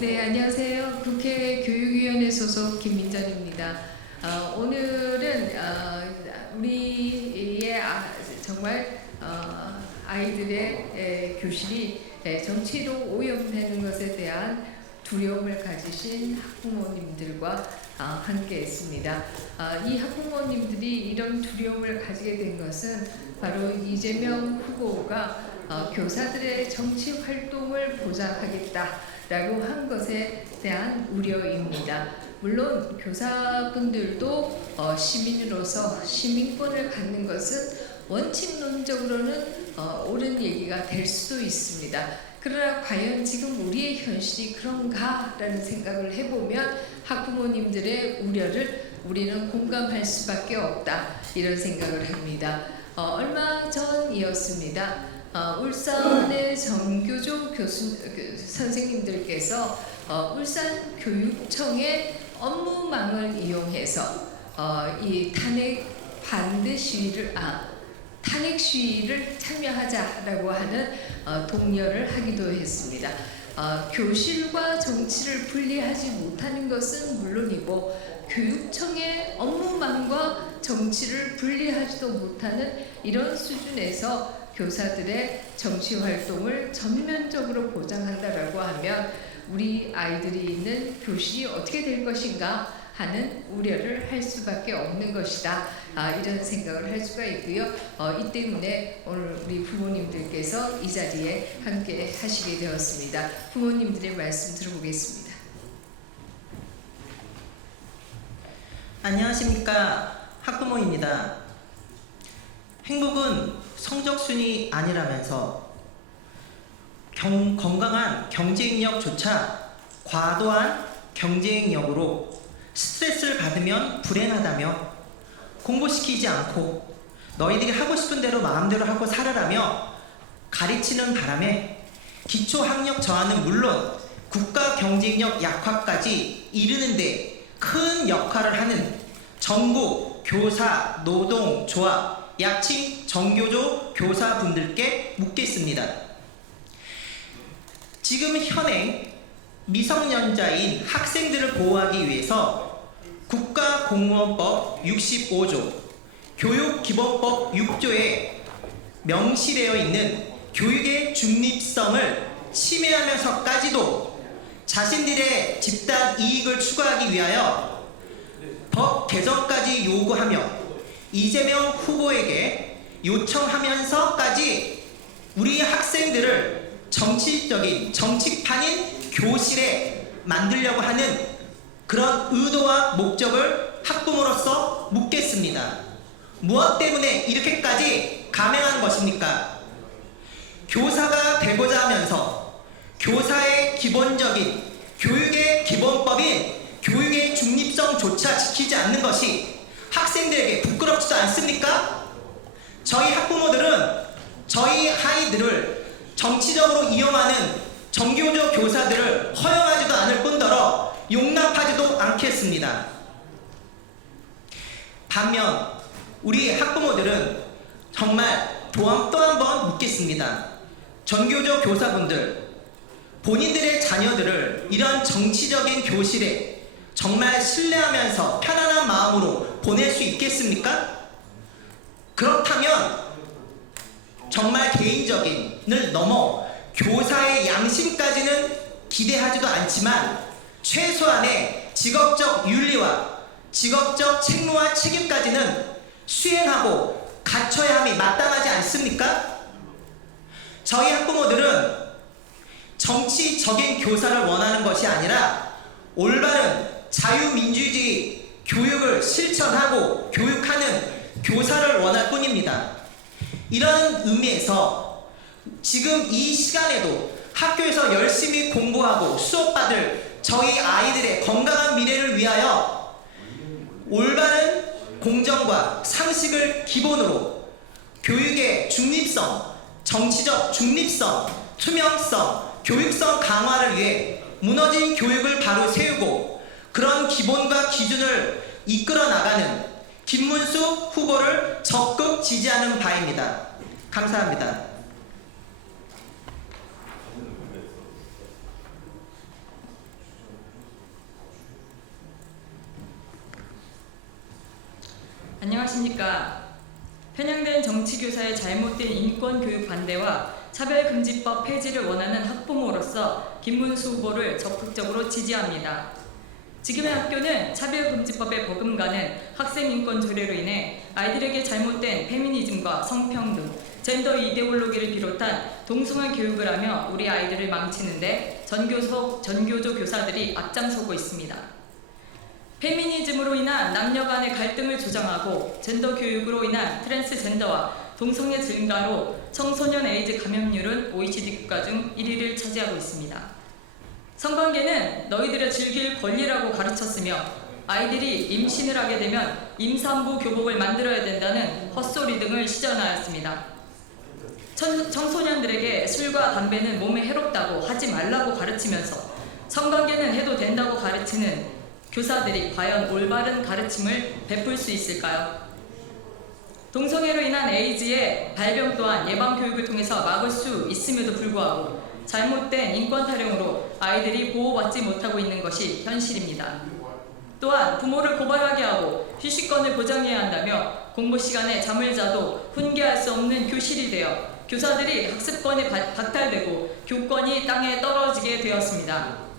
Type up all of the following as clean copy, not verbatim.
네, 안녕하세요. 국회 교육위원회 소속 김민정입니다. 오늘은 우리의 정말 아이들의 교실이 정치로 오염되는 것에 대한 두려움을 가지신 학부모님들과 함께 했습니다. 이 학부모님들이 이런 두려움을 가지게 된 것은 바로 이재명 후보가 교사들의 정치 활동을 보장하겠다라고 한 것에 대한 우려입니다. 물론 교사분들도 시민으로서 시민권을 갖는 것은 원칙론적으로는 옳은 얘기가 될 수도 있습니다. 그러나 과연 지금 우리의 현실이 그런가라는 생각을 해보면 학부모님들의 우려를 우리는 공감할 수밖에 없다, 이런 생각을 합니다. 얼마 전이었습니다. 울산의 정교조 선생님들께서 울산교육청의 업무망을 이용해서 이 탄핵 반대 시위를 탄핵 시위를 참여하자라고 하는 독려를 하기도 했습니다. 교실과 정치를 분리하지 못하는 것은 물론이고 교육청의 업무망과 정치를 분리하지도 못하는 이런 수준에서 교사들의 정치 활동을 전면적으로 보장한다라고 하면 우리 아이들이 있는 교실이 어떻게 될 것인가 하는 우려를 할 수밖에 없는 것이다, 이런 생각을 할 수가 있고요. 이 때문에 오늘 우리 부모님들께서 이 자리에 함께 하시게 되었습니다. 부모님들의 말씀 들어보겠습니다. 안녕하십니까, 학부모입니다. 행복은 성적순이 아니라면서 건강한 경쟁력조차 과도한 경쟁력으로 스트레스를 받으면 불행하다며 공부시키지 않고 너희들이 하고 싶은 대로 마음대로 하고 살아라며 가르치는 바람에 기초학력 저하는 물론 국가 경쟁력 약화까지 이르는데 큰 역할을 하는 전국 교사 노동조합 약칭 정교조 교사분들께 묻겠습니다. 지금 현행 미성년자인 학생들을 보호하기 위해서 국가공무원법 65조, 교육기본법 6조에 명시되어 있는 교육의 중립성을 침해하면서까지도 자신들의 집단 이익을 추구하기 위하여 법 개정까지 요구하며 이재명 후보에게 요청하면서까지 우리 학생들을 정치적인 정치판인 교실에 만들려고 하는 그런 의도와 목적을 학부모로서 묻겠습니다. 무엇 때문에 이렇게까지 감행한 것입니까? 교사가 되고자 하면서 교사의 기본적인 교육의 기본법인 교육의 중립성조차 지키지 않는 것이 학생들에게 부끄럽지도 않습니까? 저희 학부모들은 저희 아이들을 정치적으로 이용하는 정교조 교사들을 허용하지도 않을 뿐더러 용납하지도 않겠습니다. 반면 우리 학부모들은 정말 또 한 번 묻겠습니다. 정교조 교사분들, 본인들의 자녀들을 이런 정치적인 교실에 정말 신뢰하면서 편안한 마음으로 보낼 수 있겠습니까? 그렇다면 정말 개인적인을 넘어 교사의 양심까지는 기대하지도 않지만 최소한의 직업적 윤리와 직업적 책무와 책임까지는 수행하고 갖춰야 함이 마땅하지 않습니까? 저희 학부모들은 정치적인 교사를 원하는 것이 아니라 올바른 자유민주주의 교육을 실천하고 교육하는 교사를 원할 뿐입니다. 이런 의미에서 지금 이 시간에도 학교에서 열심히 공부하고 수업받을 저희 아이들의 건강한 미래를 위하여 올바른 공정과 상식을 기본으로 교육의 중립성, 정치적 중립성, 투명성, 교육성 강화를 위해 무너진 교육을 바로 세우고 그런 기본과 기준을 이끌어 나가는 김문수 후보를 적극 지지하는 바입니다. 감사합니다. 안녕하십니까. 편향된 정치교사의 잘못된 인권교육 반대와 차별금지법 폐지를 원하는 학부모로서 김문수 후보를 적극적으로 지지합니다. 지금의 학교는 차별금지법에 버금가는 학생인권 조례로 인해 아이들에게 잘못된 페미니즘과 성평등, 젠더 이데올로기를 비롯한 동성애 교육을 하며 우리 아이들을 망치는데 전교조 교사들이 앞장서고 있습니다. 페미니즘으로 인한 남녀 간의 갈등을 조장하고 젠더 교육으로 인한 트랜스젠더와 동성애 증가로 청소년 에이즈 감염률은 OECD 국가 중 1위를 차지하고 있습니다. 성관계는 너희들의 즐길 권리라고 가르쳤으며 아이들이 임신을 하게 되면 임산부 교복을 만들어야 된다는 헛소리 등을 시전하였습니다. 청소년들에게 술과 담배는 몸에 해롭다고 하지 말라고 가르치면서 성관계는 해도 된다고 가르치는 교사들이 과연 올바른 가르침을 베풀 수 있을까요? 동성애로 인한 에이즈의 발병 또한 예방 교육을 통해서 막을 수 있음에도 불구하고 잘못된 인권 타령으로 아이들이 보호받지 못하고 있는 것이 현실입니다. 또한 부모를 고발하게 하고 휴식권을 보장해야 한다며 공부 시간에 잠을 자도 훈계할 수 없는 교실이 되어 교사들이 학습권이 박탈되고 교권이 땅에 떨어지게 되었습니다.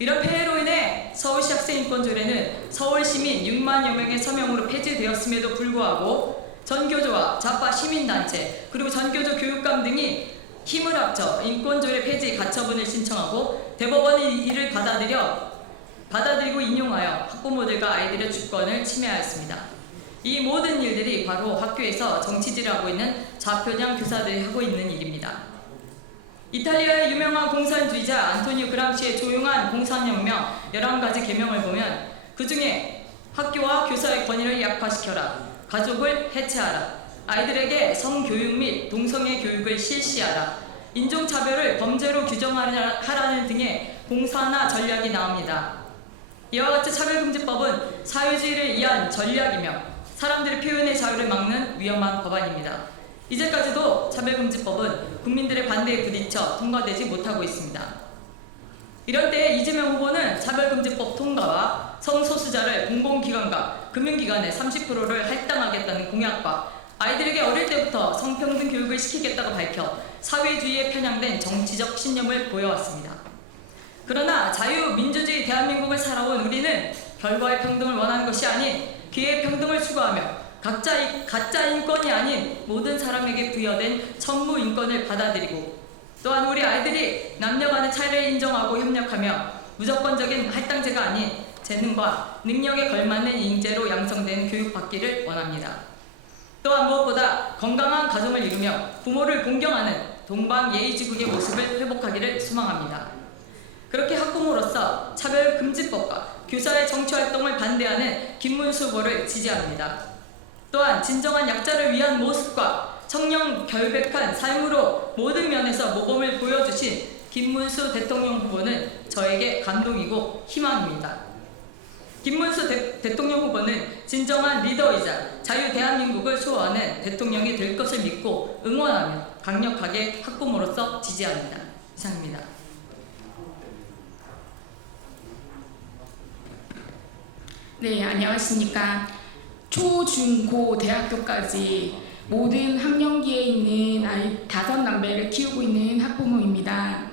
이런 폐해로 인해 서울시 학생인권조례는 서울시민 6만여 명의 서명으로 폐지되었음에도 불구하고 전교조와 좌파 시민단체 그리고 전교조 교육감 등이 힘을 합쳐 인권조례 폐지 가처분을 신청하고 대법원이 이를 받아들이고 인용하여 학부모들과 아이들의 주권을 침해하였습니다. 이 모든 일들이 바로 학교에서 정치질을 하고 있는 좌편향 교사들이 하고 있는 일입니다. 이탈리아의 유명한 공산주의자 안토니오 그람시의 조용한 공산혁명 11가지 계명을 보면 그 중에 학교와 교사의 권위를 약화시켜라, 가족을 해체하라, 아이들에게 성교육 및 동성애 교육을 실시하라, 인종차별을 범죄로 규정하라는 등의 공산화 전략이 나옵니다. 이와 같이 차별금지법은 사회주의를 위한 전략이며 사람들의 표현의 자유를 막는 위험한 법안입니다. 이제까지도 차별금지법은 국민들의 반대에 부딪혀 통과되지 못하고 있습니다. 이럴 때 이재명 후보는 차별금지법 통과와 성소수자를 공공기관과 금융기관의 30%를 할당하겠다는 공약과 아이들에게 어릴 때부터 성평등 교육을 시키겠다고 밝혀 사회주의에 편향된 정치적 신념을 보여왔습니다. 그러나 자유민주주의 대한민국을 살아온 우리는 결과의 평등을 원하는 것이 아닌 기회의 평등을 추구하며 가짜 인권이 아닌 모든 사람에게 부여된 천무 인권을 받아들이고 또한 우리 아이들이 남녀 간의 차이를 인정하고 협력하며 무조건적인 할당제가 아닌 재능과 능력에 걸맞는 인재로 양성된 교육받기를 원합니다. 또한 무엇보다 건강한 가정을 이루며 부모를 공경하는 동방예의지국의 모습을 회복하기를 소망합니다. 그렇게 학부모로서 차별금지법과 교사의 정치활동을 반대하는 김문수 후보를 지지합니다. 또한 진정한 약자를 위한 모습과 청렴 결백한 삶으로 모든 면에서 모범을 보여주신 김문수 대통령 후보는 저에게 감동이고 희망입니다. 김문수 대통령 후보는 진정한 리더이자 자유 대한민국을 수호하는 대통령이 될 것을 믿고 응원하며 강력하게 학부모로서 지지합니다. 이상입니다. 네, 안녕하십니까. 초, 중, 고, 대학교까지 모든 학년기에 있는 아이 5남매를 키우고 있는 학부모입니다.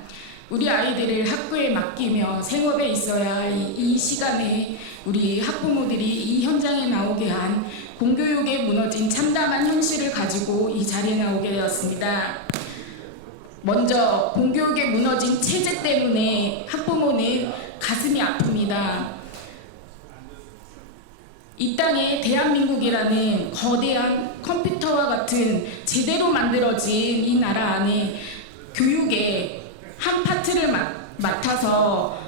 우리 아이들을 학교에 맡기며 생업에 있어야 할 이 시간에 우리 학부모들이 이 현장에 나오게 한 공교육에 무너진 참담한 현실을 가지고 이 자리에 나오게 되었습니다. 먼저 공교육에 무너진 체제 때문에 학부모는 가슴이 아픕니다. 이 땅에 대한민국이라는 거대한 컴퓨터와 같은 제대로 만들어진 이 나라 안에 교육의 한 파트를 맡아서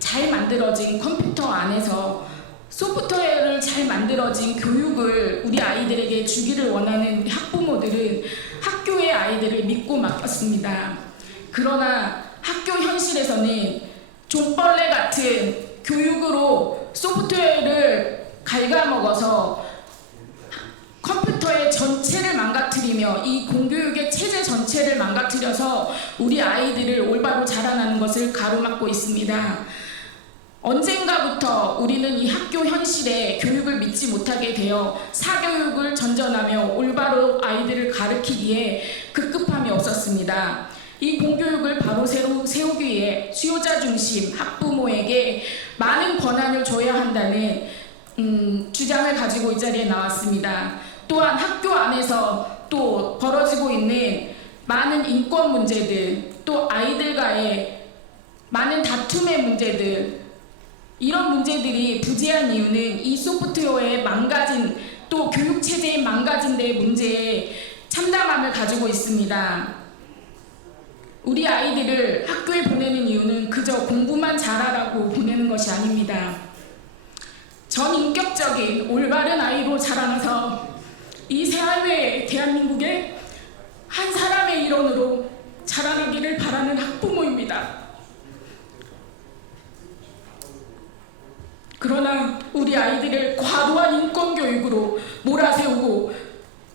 잘 만들어진 컴퓨터 안에서 소프트웨어를 잘 만들어진 교육을 우리 아이들에게 주기를 원하는 우리 학부모들은 학교의 아이들을 믿고 맡겼습니다. 그러나 학교 현실에서는 종벌레 같은 교육으로 소프트웨어를 갉아먹어서 컴퓨터의 전체를 망가뜨리며 이 공교육의 체제 전체를 망가뜨려서 우리 아이들을 올바로 자라나는 것을 가로막고 있습니다. 언젠가부터 우리는 이 학교 현실에 교육을 믿지 못하게 되어 사교육을 전전하며 올바로 아이들을 가르치기에 급급함이 없었습니다. 이 공교육을 바로 세우기 위해 수요자 중심 학부모에게 많은 권한을 줘야 한다는 주장을 가지고 이 자리에 나왔습니다. 또한 학교 안에서 또 벌어지고 있는 많은 인권 문제들, 또 아이들과의 많은 다툼의 문제들, 이런 문제들이 부재한 이유는 이 소프트웨어의 망가진, 또 교육 체제의 망가진 데 문제에 참담함을 가지고 있습니다. 우리 아이들을 학교에 보내는 이유는 그저 공부만 잘하라고 보내는 것이 아닙니다. 전인격적인 올바른 아이로 자라나서 이 사회 대한민국의 한 사람의 일원으로 자라나기를 바라는 학부모입니다. 그러나 우리 아이들을 과도한 인권교육으로 몰아세우고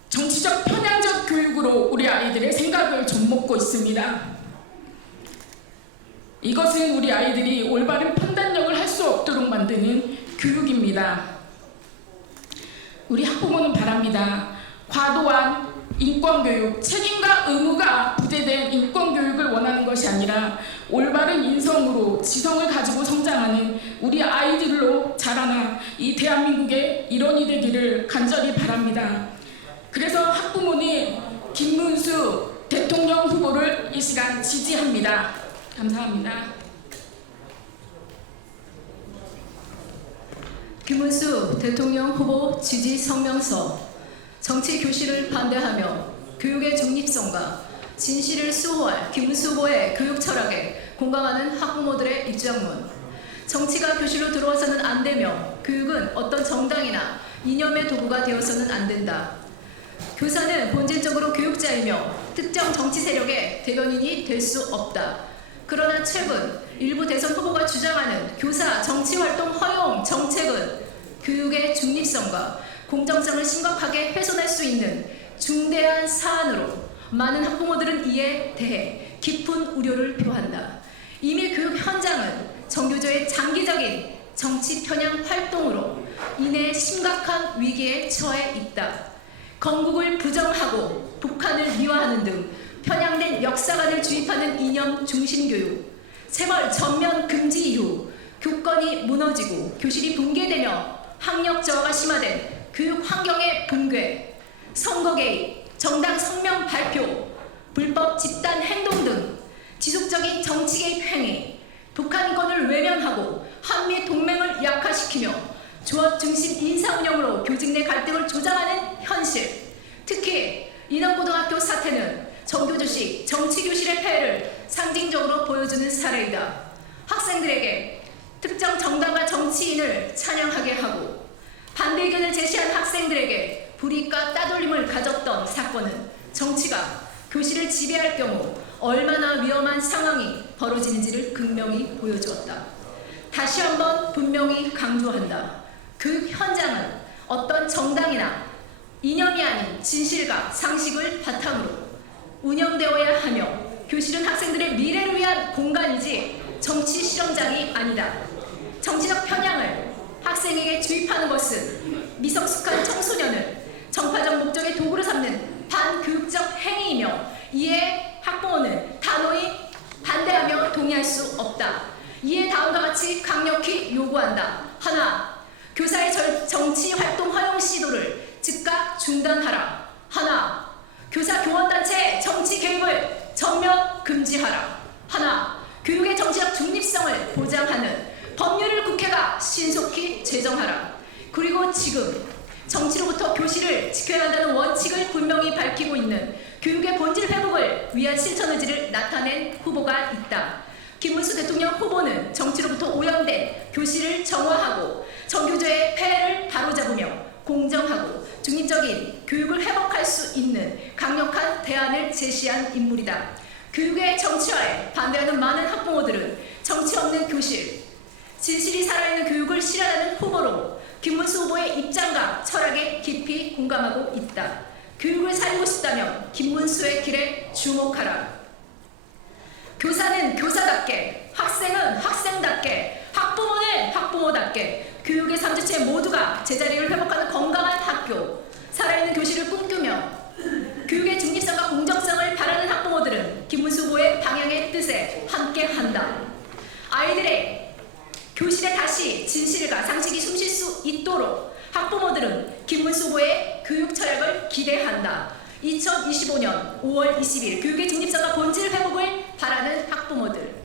정치적 편향적 교육으로 우리 아이들의 생각을 좀먹고 있습니다. 이것은 우리 아이들이 올바른 판단력을 할 수 없도록 만드는 교육입니다. 우리 학부모는 바랍니다. 과도한 인권교육, 책임과 의무가 부재된 인권교육을 원하는 것이 아니라 올바른 인성으로 지성을 가지고 성장하는 우리 아이들로 자라나 이 대한민국의 일원이 되기를 간절히 바랍니다. 그래서 학부모는 김문수 대통령 후보를 이 시간 지지합니다. 감사합니다. 김문수 대통령 후보 지지 성명서. 정치 교실을 반대하며 교육의 중립성과 진실을 수호할 김문수 후보의 교육 철학에 공감하는 학부모들의 입장문. 정치가 교실로 들어와서는 안 되며 교육은 어떤 정당이나 이념의 도구가 되어서는 안 된다. 교사는 본질적으로 교육자이며 특정 정치 세력의 대변인이 될 수 없다. 그러나 최근 일부 대선 후보가 주장하는 교사 정치활동 허용 정책은 교육의 중립성과 공정성을 심각하게 훼손할 수 있는 중대한 사안으로 많은 학부모들은 이에 대해 깊은 우려를 표한다. 이미 교육 현장은 정교조의 장기적인 정치 편향 활동으로 인해 심각한 위기에 처해 있다. 건국을 부정하고 북한을 미화하는 등 편향된 역사관을 주입하는 이념 중심 교육, 체벌 전면 금지 이후 교권이 무너지고 교실이 붕괴되며 학력 저하가 심화된 교육 환경의 붕괴, 선거 개입, 정당 성명 발표, 불법 집단 행동 등 지속적인 정치 개입 행위, 북한 인권을 외면하고 한미 동맹을 약화시키며 조합 중심 인사 운영으로 교직 내 갈등을 조장하는 현실, 특히 인원고등학교 사태는 정교조식 정치교실의 폐해를 상징적으로 보여주는 사례이다. 학생들에게 특정 정당과 정치인을 찬양하게 하고 반대 의견을 제시한 학생들에게 불이익과 따돌림을 가졌던 사건은 정치가 교실을 지배할 경우 얼마나 위험한 상황이 벌어지는지를 극명히 보여주었다. 다시 한번 분명히 강조한다. 교육 현장은 어떤 정당이나 이념이 아닌 진실과 상식을 바탕으로 운영되어야 하며 교실은 학생들의 미래를 위한 공간이지 정치 실험장이 아니다. 정치적 편향을 학생에게 주입하는 것은 미성숙한 청소년을 정파적 목적의 도구로 삼는 반교육적 행위이며 이에 학부모는 단호히 반대하며 동의할 수 없다. 이에 다음과 같이 강력히 요구한다. 하나, 교사의 정치 활동 허용 시도를 즉각 중단하라. 하나, 교사 교원단체의 정치 개입을 전면 금지하라. 하나, 교육의 정치적 중립성을 보장하는 법률을 국회가 신속히 제정하라. 그리고 지금 정치로부터 교실을 지켜야 한다는 원칙을 분명히 밝히고 있는 교육의 본질 회복을 위한 실천 의지를 나타낸 후보가 있다. 김문수 대통령 후보는 정치로부터 오염된 교실을 정화하고 정교조의 폐해를 바로잡으며 공정하고 중립적인 교육을 회복할 수 있는 강력한 대안을 제시한 인물이다. 교육의 정치화에 반대하는 많은 학부모들은 정치 없는 교실, 진실이 살아있는 교육을 실현하는 후보로 김문수 후보의 입장과 철학에 깊이 공감하고 있다. 교육을 살리고 싶다면 김문수의 길에 주목하라. 교사는 교사답게, 학생은 학생답게, 학부모는 학부모답게 교육의 3주체 모두가 제자리를 회복하는 건강한 학교, 살아있는 교실을 꿈꾸며 교육의 중립성과 공정성을 바라는 학부모들은 김문수 후보의 방향의 뜻에 함께한다. 아이들의 교실에 다시 진실과 상식이 숨쉴 수 있도록 학부모들은 김문수 후보의 교육 철학을 기대한다. 2025년 5월 20일 교육의 중립성과 본질 회복을 바라는 학부모들.